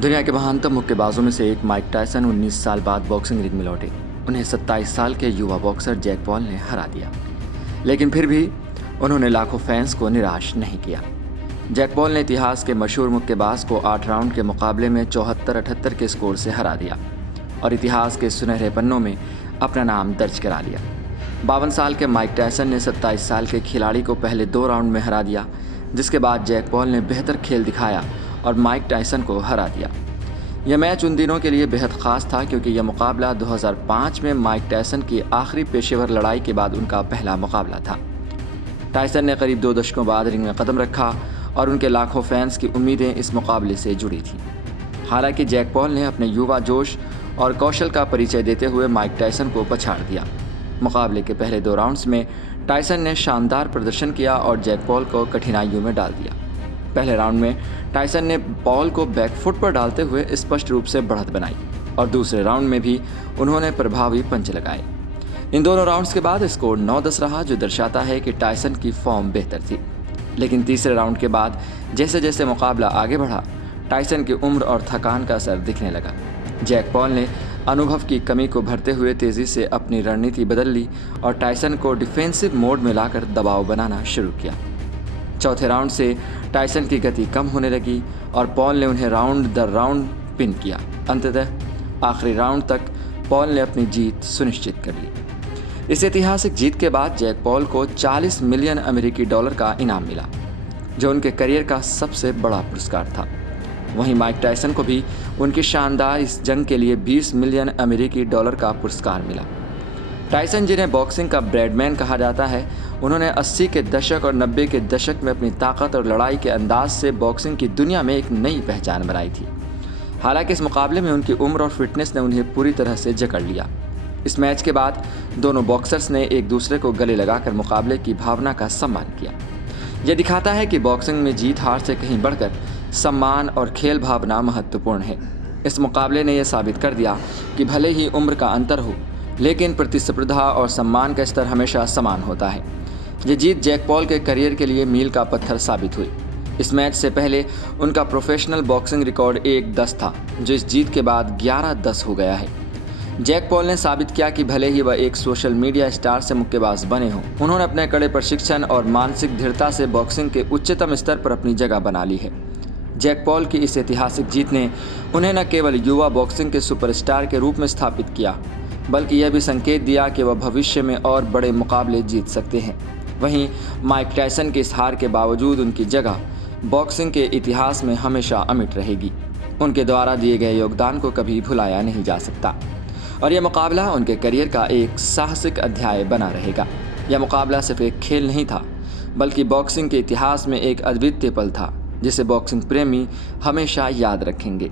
दुनिया के महानतम मुक्केबाजों में से एक माइक टायसन 19 साल बाद बॉक्सिंग रिंग में लौटे। उन्हें 27 साल के युवा बॉक्सर जैक पॉल ने हरा दिया, लेकिन फिर भी उन्होंने लाखों फैंस को निराश नहीं किया। जैक पॉल ने इतिहास के मशहूर मुक्केबाज को 8 राउंड के मुकाबले में 74-78 के स्कोर से हरा दिया और इतिहास के सुनहरे पन्नों में अपना नाम दर्ज करा लिया। 52 साल के माइक टायसन ने 27 साल के खिलाड़ी को पहले 2 राउंड में हरा दिया, जिसके बाद जैक पॉल ने बेहतर खेल दिखाया और माइक टायसन को हरा दिया। यह मैच उन दिनों के लिए बेहद ख़ास था क्योंकि यह मुकाबला 2005 में माइक टायसन की आखिरी पेशेवर लड़ाई के बाद उनका पहला मुकाबला था। टायसन ने करीब 2 दशकों बाद रिंग में कदम रखा और उनके लाखों फैंस की उम्मीदें इस मुकाबले से जुड़ी थीं। हालांकि जैक पॉल ने अपने युवा जोश और कौशल का परिचय देते हुए माइक टायसन को पछाड़ दिया। मुकाबले के पहले 2 राउंड्स में टायसन ने शानदार प्रदर्शन किया और जैक पॉल को कठिनाइयों में डाल दिया। पहले राउंड में टायसन ने पॉल को बैकफुट पर डालते हुए स्पष्ट रूप से बढ़त बनाई और दूसरे राउंड में भी उन्होंने प्रभावी पंच लगाए। इन दोनों राउंड्स के बाद स्कोर 9-10 रहा, जो दर्शाता है कि टायसन की फॉर्म बेहतर थी। लेकिन तीसरे राउंड के बाद जैसे जैसे मुकाबला आगे बढ़ा, टायसन की उम्र और थकान का असर दिखने लगा। जैक पॉल ने अनुभव की कमी को भरते हुए तेज़ी से अपनी रणनीति बदल ली और टायसन को डिफेंसिव मोड में लाकर दबाव बनाना शुरू किया। चौथे राउंड से टायसन की गति कम होने लगी और पॉल ने उन्हें राउंड दर राउंड पिन किया। अंततः आखिरी राउंड तक पॉल ने अपनी जीत सुनिश्चित कर ली। इस ऐतिहासिक जीत के बाद जैक पॉल को 40 मिलियन अमेरिकी डॉलर का इनाम मिला, जो उनके करियर का सबसे बड़ा पुरस्कार था। वहीं माइक टायसन को भी उनकी शानदार इस जंग के लिए 20 मिलियन अमेरिकी डॉलर का पुरस्कार मिला। टायसन, जिन्हें बॉक्सिंग का ब्रैडमैन कहा जाता है, उन्होंने 80 के दशक और 90 के दशक में अपनी ताकत और लड़ाई के अंदाज से बॉक्सिंग की दुनिया में एक नई पहचान बनाई थी। हालांकि इस मुकाबले में उनकी उम्र और फिटनेस ने उन्हें पूरी तरह से जकड़ लिया। इस मैच के बाद दोनों बॉक्सर्स ने एक दूसरे को गले लगाकर मुकाबले की भावना का सम्मान किया। यह दिखाता है कि बॉक्सिंग में जीत हार से कहीं बढ़कर सम्मान और खेल भावना महत्वपूर्ण है। इस मुकाबले ने यह साबित कर दिया कि भले ही उम्र का अंतर हो, लेकिन प्रतिस्पर्धा और सम्मान का स्तर हमेशा समान होता है। ये जीत जैक पॉल के करियर के लिए मील का पत्थर साबित हुई। इस मैच से पहले उनका प्रोफेशनल बॉक्सिंग रिकॉर्ड 1-10 था, जो इस जीत के बाद 11-10 हो गया है। जैक पॉल ने साबित किया कि भले ही वह एक सोशल मीडिया स्टार से मुक्केबाज बने हों, उन्होंने अपने कड़े प्रशिक्षण और मानसिक दृढ़ता से बॉक्सिंग के उच्चतम स्तर पर अपनी जगह बना ली है। जैक पॉल की इस ऐतिहासिक जीत ने उन्हें न केवल युवा बॉक्सिंग के सुपरस्टार के रूप में स्थापित किया, बल्कि यह भी संकेत दिया कि वह भविष्य में और बड़े मुकाबले जीत सकते हैं। वहीं माइक टायसन की इस हार के बावजूद उनकी जगह बॉक्सिंग के इतिहास में हमेशा अमिट रहेगी। उनके द्वारा दिए गए योगदान को कभी भुलाया नहीं जा सकता और यह मुकाबला उनके करियर का एक साहसिक अध्याय बना रहेगा। यह मुकाबला सिर्फ एक खेल नहीं था, बल्कि बॉक्सिंग के इतिहास में एक अद्वितीय पल था, जिसे बॉक्सिंग प्रेमी हमेशा याद रखेंगे।